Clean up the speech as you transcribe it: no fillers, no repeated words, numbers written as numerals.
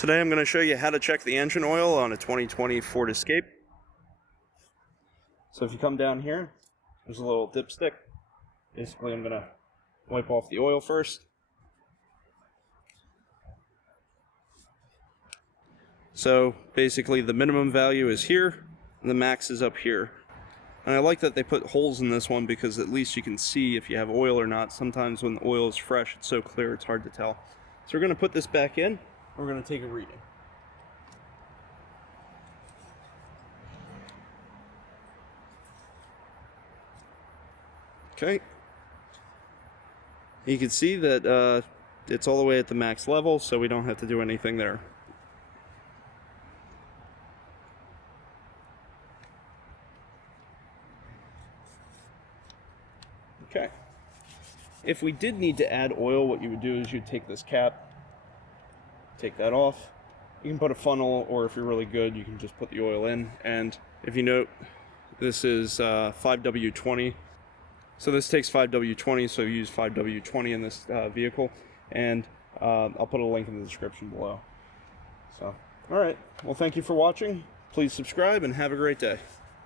Today I'm going to show you how to check the engine oil on a 2020 Ford Escape. So if you come down here, there's a little dipstick. Basically I'm going to wipe off the oil first. So basically the minimum value is here and the max is up here. And I like that they put holes in this one because at least you can see if you have oil or not. Sometimes when the oil is fresh, it's so clear it's hard to tell. So we're going to put this back in. We're going to take a reading. Okay. You can see that it's all the way at the max level, so we don't have to do anything there. Okay. If we did need to add oil, what you would do is you'd take this cap, take that off. You can put a funnel, or if you're really good, you can just put the oil in. And if you note, this is 5W20. So this takes 5W20, so you use 5W20 in this vehicle. And I'll put a link in the description below. So, all right. Well, thank you for watching. Please subscribe and have a great day.